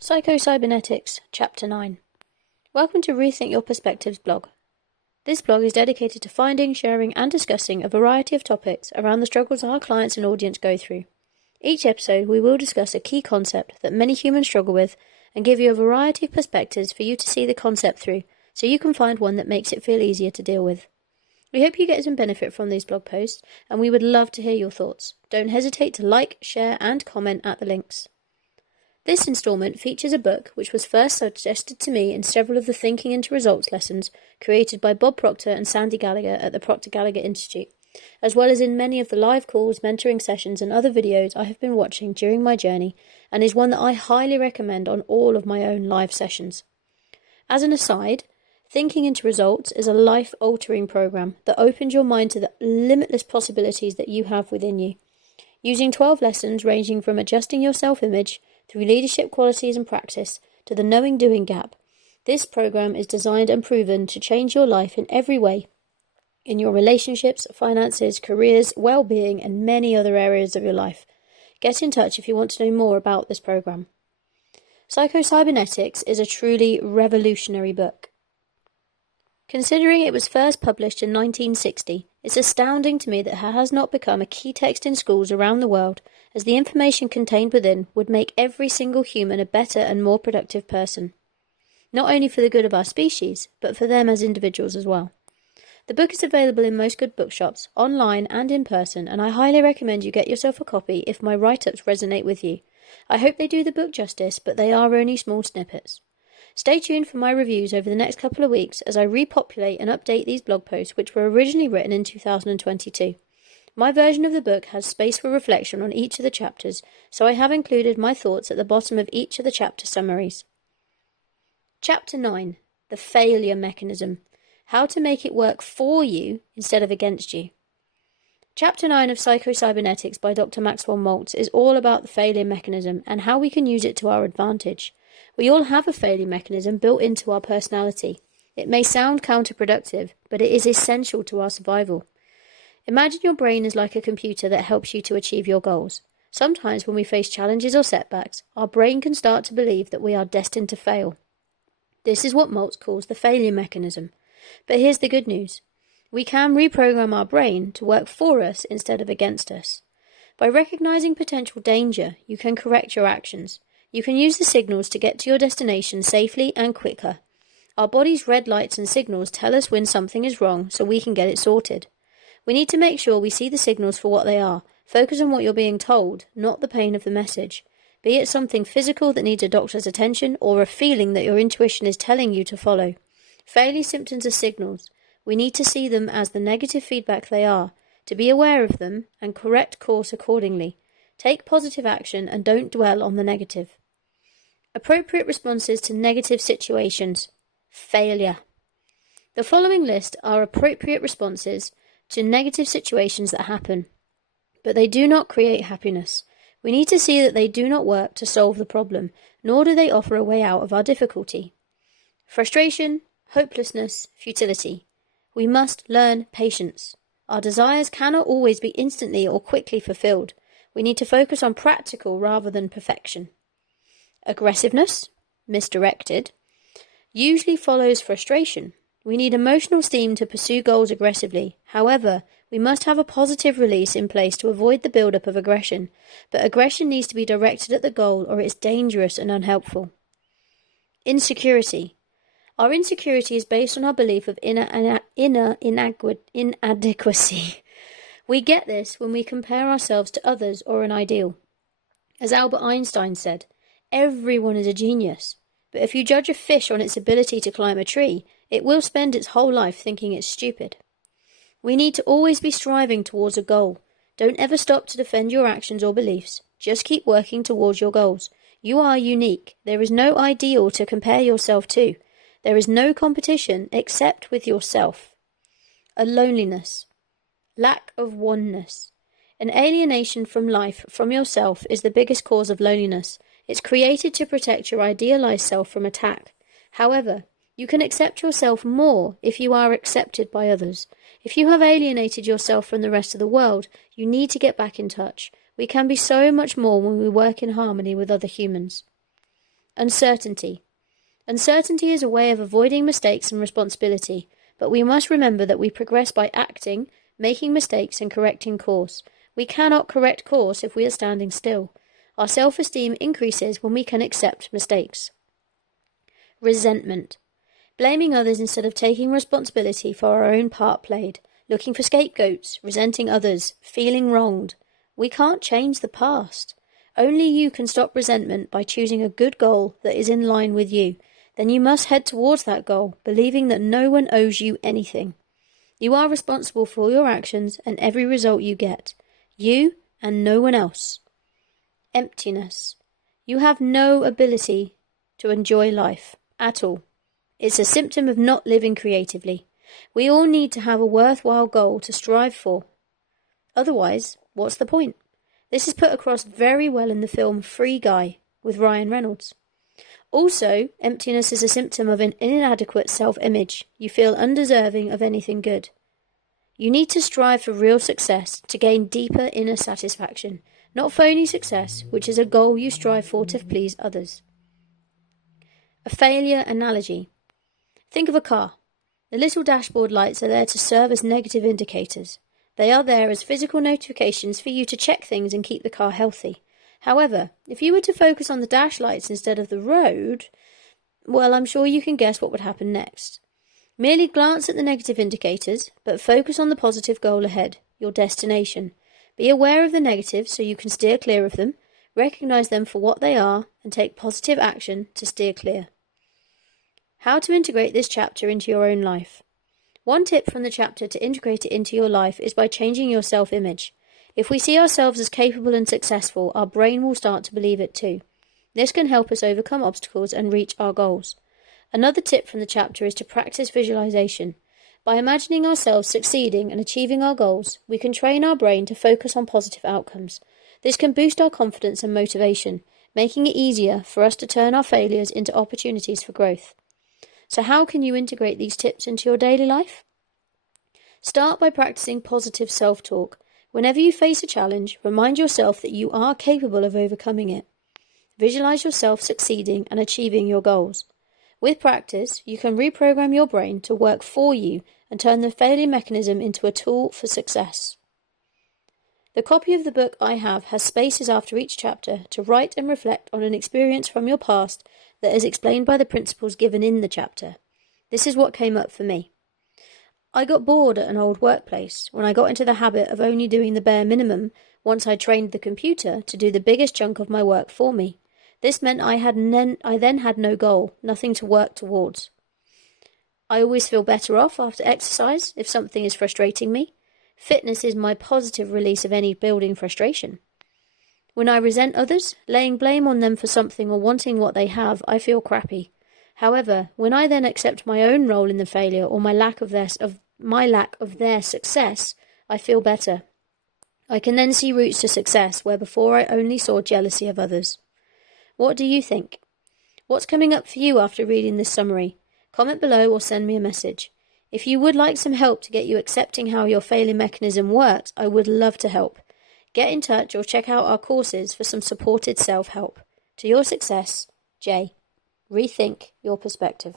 Psycho-Cybernetics, Chapter 9. Welcome to Rethink Your Perspectives blog. This blog is dedicated to finding, sharing and discussing a variety of topics around the struggles our clients and audience go through. Each episode we will discuss a key concept that many humans struggle with and give you a variety of perspectives for you to see the concept through, so you can find one that makes it feel easier to deal with. We hope you get some benefit from these blog posts, and we would love to hear your thoughts. Don't hesitate to like, share and comment at the links. This instalment features a book which was first suggested to me in several of the Thinking into Results lessons created by Bob Proctor and Sandy Gallagher at the Proctor Gallagher Institute, as well as in many of the live calls, mentoring sessions and other videos I have been watching during my journey, and is one that I highly recommend on all of my own live sessions. As an aside, Thinking into Results is a life-altering program that opens your mind to the limitless possibilities that you have within you. Using 12 lessons ranging from adjusting your self-image through leadership qualities and practice to the knowing-doing gap, this program is designed and proven to change your life in every way, in your relationships, finances, careers, well-being, and many other areas of your life. Get in touch if you want to know more about this program. Psycho-Cybernetics is a truly revolutionary book. Considering it was first published in 1960, it's astounding to me that it has not become a key text in schools around the world, as the information contained within would make every single human a better and more productive person. Not only for the good of our species, but for them as individuals as well. The book is available in most good bookshops, online and in person, and I highly recommend you get yourself a copy if my write-ups resonate with you. I hope they do the book justice, but they are only small snippets. Stay tuned for my reviews over the next couple of weeks as I repopulate and update these blog posts which were originally written in 2022. My version of the book has space for reflection on each of the chapters, so I have included my thoughts at the bottom of each of the chapter summaries. Chapter 9. The Failure Mechanism. How to make it work for you instead of against you. Chapter 9 of Psycho-Cybernetics by Dr. Maxwell Maltz is all about the failure mechanism and how we can use it to our advantage. We all have a failure mechanism built into our personality. It may sound counterproductive, but it is essential to our survival. Imagine your brain is like a computer that helps you to achieve your goals. Sometimes when we face challenges or setbacks, our brain can start to believe that we are destined to fail. This is what Maltz calls the failure mechanism. But here's the good news. We can reprogram our brain to work for us instead of against us. By recognizing potential danger, you can correct your actions. You can use the signals to get to your destination safely and quicker. Our body's red lights and signals tell us when something is wrong so we can get it sorted. We need to make sure we see the signals for what they are. Focus on what you're being told, not the pain of the message. Be it something physical that needs a doctor's attention or a feeling that your intuition is telling you to follow. Failure symptoms are signals. We need to see them as the negative feedback they are, to be aware of them and correct course accordingly. Take positive action and don't dwell on the negative. Appropriate responses to negative situations. Failure. The following list are appropriate responses to negative situations that happen, but they do not create happiness. We need to see that they do not work to solve the problem, nor do they offer a way out of our difficulty. Frustration, hopelessness, futility. We must learn patience. Our desires cannot always be instantly or quickly fulfilled. We need to focus on practical rather than perfection. Aggressiveness, misdirected, usually follows frustration. We need emotional steam to pursue goals aggressively. However, we must have a positive release in place to avoid the build-up of aggression, but aggression needs to be directed at the goal or it's dangerous and unhelpful. Insecurity. Our insecurity is based on our belief of inner inadequacy. We get this when we compare ourselves to others or an ideal. As Albert Einstein said, everyone is a genius, but if you judge a fish on its ability to climb a tree, it will spend its whole life thinking it's stupid. We need to always be striving towards a goal. Don't ever stop to defend your actions or beliefs. Just keep working towards your goals. You are unique. There is no ideal to compare yourself to. There is no competition except with yourself. A loneliness. Lack of oneness. An alienation from life, from yourself, is the biggest cause of loneliness. It's created to protect your idealized self from attack. However, you can accept yourself more if you are accepted by others. If you have alienated yourself from the rest of the world, you need to get back in touch. We can be so much more when we work in harmony with other humans. Uncertainty. Uncertainty is a way of avoiding mistakes and responsibility, but we must remember that we progress by acting, making mistakes and correcting course. We cannot correct course if we are standing still. Our self-esteem increases when we can accept mistakes. Resentment. Blaming others instead of taking responsibility for our own part played. Looking for scapegoats, resenting others, feeling wronged. We can't change the past. Only you can stop resentment by choosing a good goal that is in line with you. Then you must head towards that goal, believing that no one owes you anything. You are responsible for your actions and every result you get. You and no one else. Emptiness. You have no ability to enjoy life at all. It's a symptom of not living creatively. We all need to have a worthwhile goal to strive for. Otherwise, what's the point? This is put across very well in the film Free Guy with Ryan Reynolds. Also, emptiness is a symptom of an inadequate self-image. You feel undeserving of anything good. You need to strive for real success to gain deeper inner satisfaction, not phony success, which is a goal you strive for to please others. A failure analogy. Think of a car. The little dashboard lights are there to serve as negative indicators. They are there as physical notifications for you to check things and keep the car healthy. However, if you were to focus on the dash lights instead of the road, well, I'm sure you can guess what would happen next. Merely glance at the negative indicators, but focus on the positive goal ahead, your destination. Be aware of the negatives so you can steer clear of them, recognize them for what they are, and take positive action to steer clear. How to integrate this chapter into your own life. One tip from the chapter to integrate it into your life is by changing your self-image. If we see ourselves as capable and successful, our brain will start to believe it too. This can help us overcome obstacles and reach our goals. Another tip from the chapter is to practice visualization. By imagining ourselves succeeding and achieving our goals, we can train our brain to focus on positive outcomes. This can boost our confidence and motivation, making it easier for us to turn our failures into opportunities for growth. So how can you integrate these tips into your daily life? Start by practicing positive self-talk. Whenever you face a challenge, remind yourself that you are capable of overcoming it. Visualize yourself succeeding and achieving your goals. With practice, you can reprogram your brain to work for you and turn the failure mechanism into a tool for success. The copy of the book I have has spaces after each chapter to write and reflect on an experience from your past that is explained by the principles given in the chapter. This is what came up for me. I got bored at an old workplace when I got into the habit of only doing the bare minimum once I trained the computer to do the biggest chunk of my work for me. This meant I then had no goal, nothing to work towards. I always feel better off after exercise if something is frustrating me. Fitness is my positive release of any building frustration. When I resent others, laying blame on them for something or wanting what they have, I feel crappy. However, when I then accept my own role in the failure or my lack of their success, I feel better. I can then see routes to success where before I only saw jealousy of others. What do you think? What's coming up for you after reading this summary? Comment below or send me a message. If you would like some help to get you accepting how your failure mechanism works, I would love to help. Get in touch or check out our courses for some supported self-help. To your success, Jaiye. Rethink your perspective.